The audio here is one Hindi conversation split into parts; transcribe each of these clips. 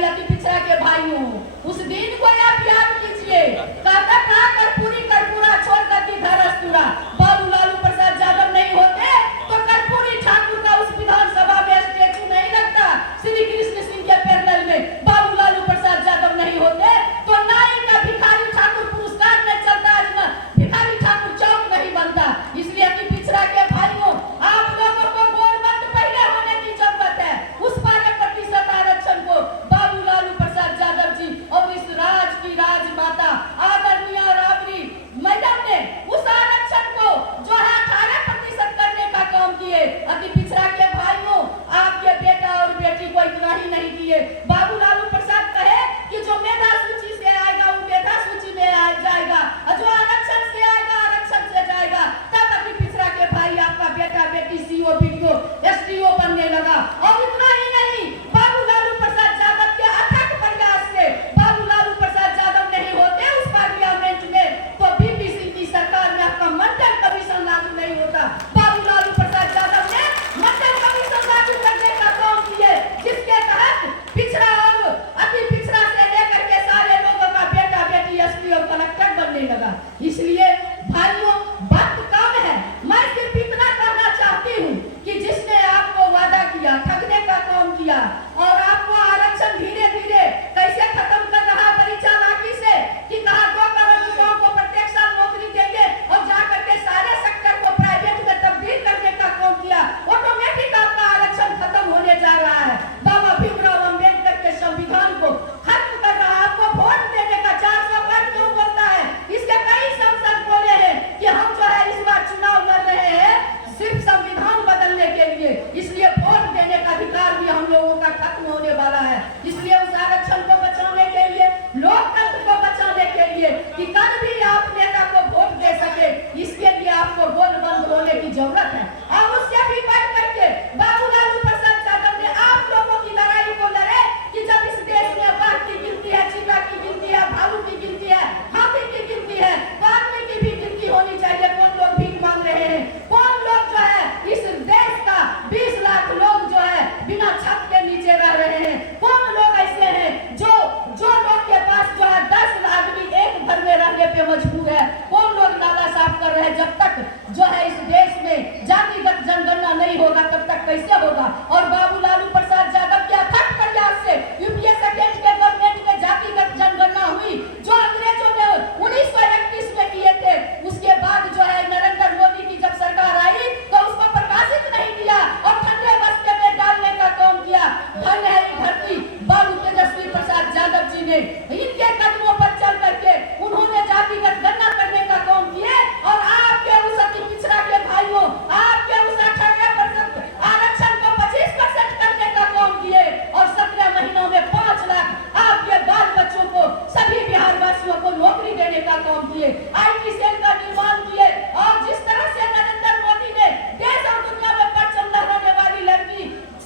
आई अति पिछड़ा के भाइयों, उस दिन को आप याद कीजिए। कहता था कर्पूरी कर्पूरा छोड़ करके धरस्तुरा। बाबू लालू प्रसाद यादव नहीं होते तो कर्पूरी ठाकुर का उस विधानसभा में स्टेचू नहीं लगता। श्री कृष्ण सिंह के पैनल में बाबू लालू प्रसाद यादव नहीं होते तो नाई का भिखारी ठाकुर पुरस्कार में चलता, भिखारी ठाकुर चौक नहीं बनता। इसलिए अति पिछड़ा के भाइयों, आप लोगों को गोरबंद पहले होने की जरूरत है। उस 12% आरक्षण को बाबू लालू प्रसाद यादव जी और इस राज की राजमाता आदरणीय राबड़ी मैडम ने उस आरक्षण को जो है 18% करने का काम किए। अति पिछड़ा के भाइयों, आपके बेटा और बेटी को इतना ही नहीं किए। बाबू लालू प्रसाद कहे कि जो मेधा सूची से आएगा वो मेधा सूची में आ जाएगा, और जो आरक्षण से आएगा आरक्षण से जाएगा। तब अति पिछड़ा के भाई आपका बेटा बेटी सीओ बीडीओ एसडीओ बनने लगा। और इतना ही नहीं, बाबू लालू प्रसाद यादव के अथक प्रयास से बाबू लालू प्रसाद यादव नहीं होते उस पार्लियामेंट में तो बीपी सिंह की सरकार में आपका मंडल कमीशन लागू नहीं होता। बाबू लालू प्रसाद यादव ने मंडल कमीशन लागू करने का काम किए, जिसके तहत पिछड़ा और अति पिछड़ा से लेकर के सारे लोगों का बेटा बेटी एसपी और कलेक्टर बनने लगा। इसलिए भाइयों, वक्त कम है। मैं सिर्फ इतना कहना चाहती हूँ कि जिसने आपको वादा किया, ठगने का काम किया और आपको आरक्षण धीरे धीरे कैसे खत्म कर रहा बड़ी चालाकी से कि कहा 2 करोड़ युवाओं को प्रत्येक साल नौकरी देंगे और जाकर के सारे सेक्टर को प्राइवेट में तब्दील करने का काम किया। ऑटोमेटिक आपका आरक्षण खत्म होने जा रहा है। बाबा भीमराव अम्बेडकर के संविधान को खत्म कर रहा है। आपको वोट देने का 400 वर्ग क्यों बोलता है? इसके कई सांसद बोले हैं कि हम जो है इस बार चुनाव लड़ रहे हैं सिर्फ संविधान बदलने के लिए, इसलिए वोट देने का अधिकार भी हम लोगों का खत्म होने वाला है। इसलिए उस आरक्षण को बचाने के लिए, लोकतंत्र को बचाने के लिए कि कल भी आप नेता को वोट दे सके, इसके लिए आपको गोलबंद होने की जरूरत है। और उससे भी बढ़ करके बाबू लालू प्रसाद यादव ने आप लोगों की लड़ाई को लड़े कि जब इस देश में बाघ की गिनती है, चीता की गिनती है, भालू की गिनती है, हाथी की गिनती है, तो आदमी की भी गिनती होनी चाहिए। कौन लोग भीख मांग रहे हैं? कौन लोग जो है इस देश का 20 लाख लोग जो है बिना छत के नीचे रह रहे हैं? कौन लोग ऐसे हैं जो लोग के पास जो है 10 आदमी एक घर में रहने पे मजबूर है? कौन लोग नाला साफ कर रहे हैं? जब तक जो है इस देश में जातिगत जनगणना नहीं होगा तब तक कैसे होगा? और बाबू लालू प्रसाद यादव के अथक प्रयास से यूपीए सेकेंड के गवर्नमेंट में जातिगत जनगणना हुई, जो अंग्रेजों ने 1931 में किए थे। उसके बाद जो है नरेंद्र मोदी की जब सरकार आई तो उसको प्रकाशित नहीं किया और ठंडे बस्ते में डालने का काम किया। धन है ये धरती, बाबू तेजस्वी प्रसाद यादव जी ने इनके कदमों पर चल करके उन्होंने जातिगत गणना करने का काम किए। और आपके उस अति पिछड़ा के भाइयों, आपके उस 18% आरक्षण को 25% करने का काम किए और 17 महीनों में 5 लाख आपके बाल बच्चों को, सभी बिहार वासियों को नौकरी देने का काम किए। आईटी सेल का निर्माण किए। और जिस तरह से नरेंद्र मोदी ने देश और दुनिया में परचम लहराने वाली लड़की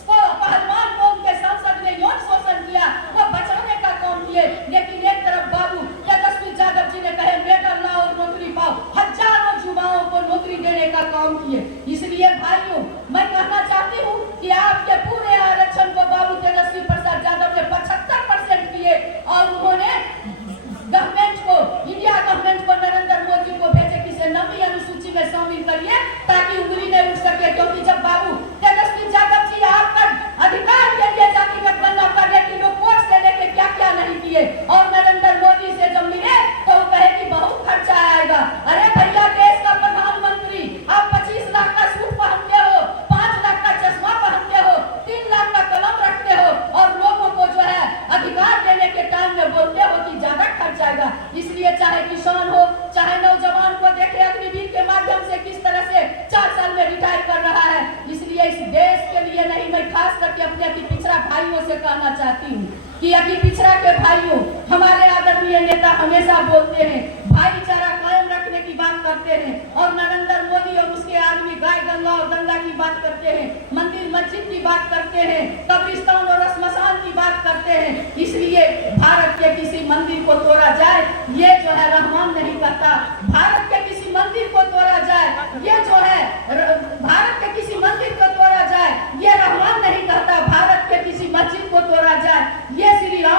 को, पहलवान को उनके सांसद ने यौन शोषण किया, वो बचाने का काम किए। लेकिन एक तरफ बाबू तेजस्वी यादव जी ने कहे मेडल लाओ और नौकरी पाओ, हजारों युवाओं को नौकरी देने का काम किए। इसलिए भाइयों, मैं कहना चाहती हूँ कि आपके पूरे आरक्षण को बाबू तेजस्वी प्रसाद यादव ने 75% किए और उन्होंने गवर्नमेंट को, इंडिया गवर्नमेंट को, नरेंद्र मोदी को भेजे कि इसे 9वीं अनुसूची में शामिल करिए ताकि उंगली नहीं उठ सके। क्योंकि जब बाबू तेजस्वी यादव जी आपका अधिकार के लिए जातिगत गणना कर रहे कि लोग वोट से लेके क्या क्या नहीं किए और नरेंद्र मोदी से जब मिले तो वो कहे कि बहुत खर्चा आएगा। अरे भैया, देश का प्रधानमंत्री, आप 25 लाख का सूट पहनते हो, 5 लाख का चश्मा पहनते हो, 3 लाख का कलम रखते हो और लोगों को जो है अधिकार देने के टाइम में बोलते हो कि ज्यादा खर्च आएगा। इसलिए चाहे किसान हो, चाहे नौजवान को देखे अग्निवीर के माध्यम से किस तरह से 4 साल में रिटायर कर रहा है। इसलिए इस देश के लिए नहीं, मैं खास करके अपने अति पिछड़ा भाइयों से कहना चाहती हूँ कि अति पिछड़ा के भाइयों, हमारे आदरणीय नेता हमेशा बोलते हैं भाईचारा कायम रखने की बात करते हैं और नरेंद्र मोदी और उसके आदमी गाय गंगा और गंगा की बात करते हैं, मंदिर मस्जिद की बात करते हैं, कब्रिस्तान और श्मशान की बात करते हैं। इसलिए भारत के किसी मंदिर को तोड़ा जाए ये जो है रहमान नहीं करता। भारत के किसी मंदिर को तोड़ा जाए ये जो है भारत के किसी मंदिर को तोड़ा जाए ये रहमान नहीं करता। भारत के किसी मस्जिद को तोड़ा जाए ये श्री राम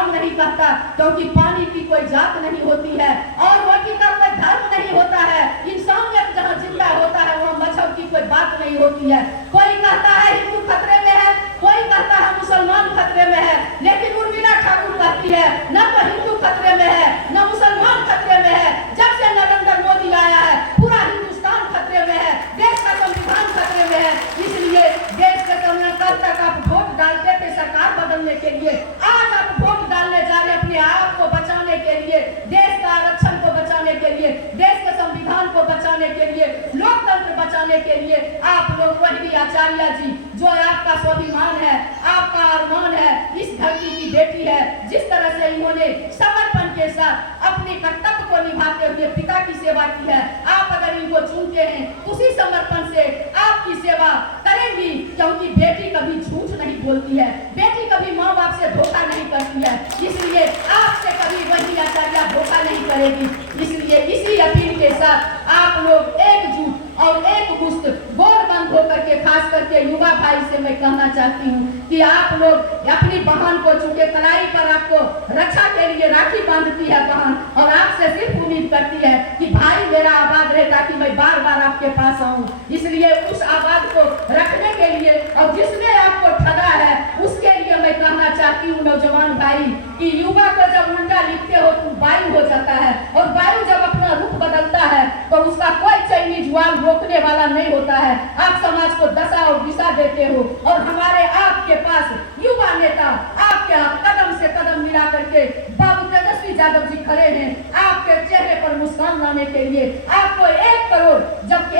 होगा, क्योंकि पानी की कोई जात नहीं होती है और रोटी का कोई धर्म नहीं होता है। इंसानियत जहाँ जिंदा होता है वहाँ मजहब की कोई बात नहीं होती है। कोई कहता है हिंदू खतरे में है, कोई कहता है मुसलमान खतरे में है, लेकिन उर्मिला ठाकुर कहती है न तो हिंदू खतरे में है न मुसलमान खतरे में है। जब से नरेंद्र मोदी आया है पूरा हिंदुस्तान खतरे में है, देश का संविधान खतरे में है। इसलिए देश के संविधान, कल तक आप वोट डालते थे सरकार बदलने के लिए, आज आप वोट डालने जा रहे अपने आप को बचाने के लिए, देश का आरक्षण को बचाने के लिए, देश के संविधान को बचाने के लिए, लोकतंत्र बचाने के लिए। आप लोग वही आचार्य जी जो आपका स्वाभिमान है, आपका अरमान है, इस धरती की बेटी है, जिस तरह से इन्होंने समर्पण के साथ अपने कर्तव्य को निभाते हुए पिता की सेवा की है, आप अगर इनको चुनते हैं उसी समर्पण से आपकी सेवा करेंगी, क्योंकि बेटी कभी झूठ नहीं बोलती है, बेटी कभी माँ बाप से धोखा नहीं करती है, इसलिए आपसे कभी वही आचार्य धोखा नहीं करेगी। इसलिए इसी अपील के साथ आप लोग एकजुट और एकमुश्त गोरबंद होकर के, खास करके युवा भाई से मैं कहना चाहती हूँ कि आप लोग अपनी बहन को, चूंकि कलाई पर आपको रक्षा के लिए राखी बांधती है बहन, और आपसे सिर्फ उम्मीद करती है कि भाई मेरा आबाद रहे ताकि मैं बार बार आपके पास आऊँ। इसलिए उस आबाद को रखने के लिए और जिसने आपको ठगा है उसके लिए मैं कहना चाहती हूँ नौजवान भाई कि युवा को जब उल्टा लिखते हो तो वायु हो जाता है, और वायु जब अपना रुख बदलता है तो उसका कोई चाइनीज वाल रोकने वाला नहीं होता है। आप समाज को दशा और दिशा देते हो, और हमारे आपके पास युवा नेता आपके कदम से कदम मिला करके बाबू तेजस्वी यादव जी खड़े हैं, आपके चेहरे पर मुस्कान लाने के लिए। आपको 1 करोड़ जब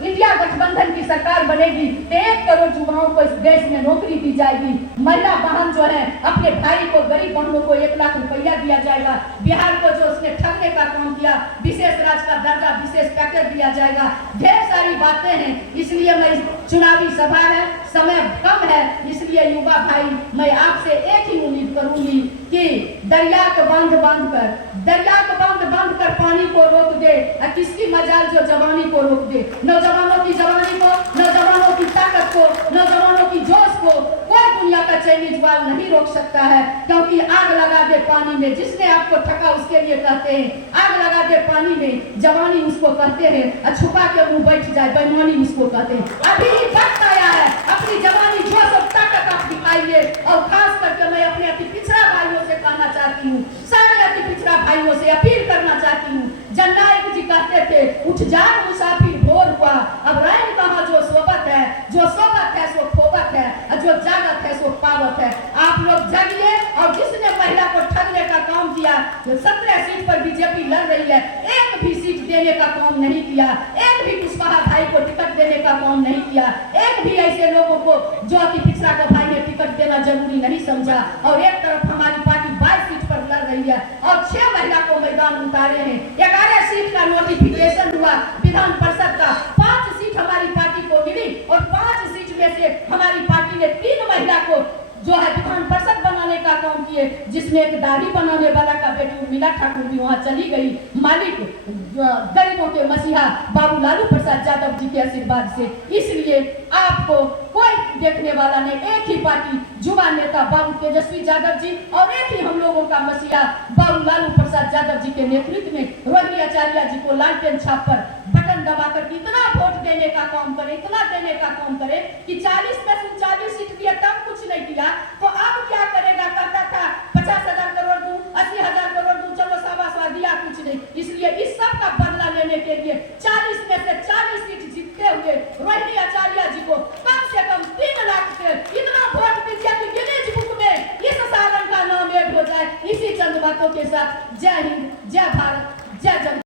इंडिया गठबंधन की सरकार बनेगी तो 1 करोड़ युवाओं को इस देश में नौकरी दी जाएगी। महिला बहन जो है अपने भाई को, गरीब बहनों को 1 लाख रुपया दिया जाएगा। बिहार को जो उसने ठगने का काम किया, विशेष राज्य का दर्जा, विशेष पैकेज दिया जाएगा। ढेर सारी बातें हैं, इसलिए मैं चुनावी सभा है, समय कम है, इसलिए युवा भाई मैं आपसे एक ही उम्मीद करूंगी कि दरिया को बांध कर पानी को रोक दे, और किसकी मजाल जो जवानी को रोक दे। नौजवानों की जवानी को, नौजवानों की ताकत को, नौजवानों की जोश को कोई दुनिया का चाइनीज वाल नहीं रोक सकता है, क्योंकि आग लगा दे पानी में, जिसने आपको ठगा उसके लिए कहते हैं आग लगा दे पानी में, जवानी उसको कहते हैं, और छुपा के मुंह बैठ जाए बेईमानी उसको कहते हैं। अभी वक्त आया है, अपनी जवानी जोश और ताकत आप दिखाइए। और खास करके मैं अपने अति पिछड़ा भाइयों से कहना चाहती हूँ, सारे अति पिछड़ा भाइयों से अपील करना चाहती हूँ। जननायक जी कहते थे उठ जाग मुसाफिर भोर हुआ, अब रैन कहाँ जो सोबत है, जो सोबत है सो खोबत है, और जो जागत है सो पावत है। आप लोग जागिए, और जिसने महिला को ठगने का काम किया, 17 सीट पर बीजेपी लड़ रही है, एक भी सीट देने का काम नहीं किया, एक भी कुशवाहा भाई को टिकट देने का काम नहीं किया, एक भी ऐसे लोगों को जो अति पिछड़ा का भाई ने टिकट देना जरूरी नहीं समझा। और एक तरफ हमारी पार्टी 22 सीट पर लड़ रही है और 6 महिला को मैदान उतारे हैं। 11 सीट का नोटिफिकेशन हुआ विधान परिषद का, 5 सीट हमारी पार्टी को मिली, और 5 सीट में से हमारी पार्टी ने 3 महिला को जो है विधान परिषद बनाने का काम किए, जिसमें एक दाढ़ी बनाने वाला का बेटी उर्मिला ठाकुर भी वहाँ चली गई। मालिक गरीबों के मसीहा बाबू लालू प्रसाद यादव जी के आशीर्वाद से। इसलिए आपको कोई देखने वाला नहीं, एक ही पार्टी, युवा नेता बाबू तेजस्वी यादव जी, और एक ही हम लोगों का मसीहा बाबू लालू प्रसाद यादव जी के नेतृत्व में रोहिणी आचार्य जी को लालटेन छाप पर बटन दबाकर इतना वोट देने का काम करे, इतना देने का काम करे कि 40 में से 40 सीट दिया तब कुछ नहीं किया, तो अब क्या करेगा? कहता था 50,000 करोड़ दूं, 80,000 करोड़ दूं, चलो शाबाश दिया, कुछ नहीं। इसलिए इस सब का बदला लेने के लिए 40 में से 40 सीट जीतते हुए रोहिणी आचार्य जी को कम से कम 3 लाख से इतना वोट दीजिए कि गिनीज बुक में इस साधन का नाम ऐड हो जाए। इसी चंद बातों के साथ जय हिंद, जय भारत, जय जन।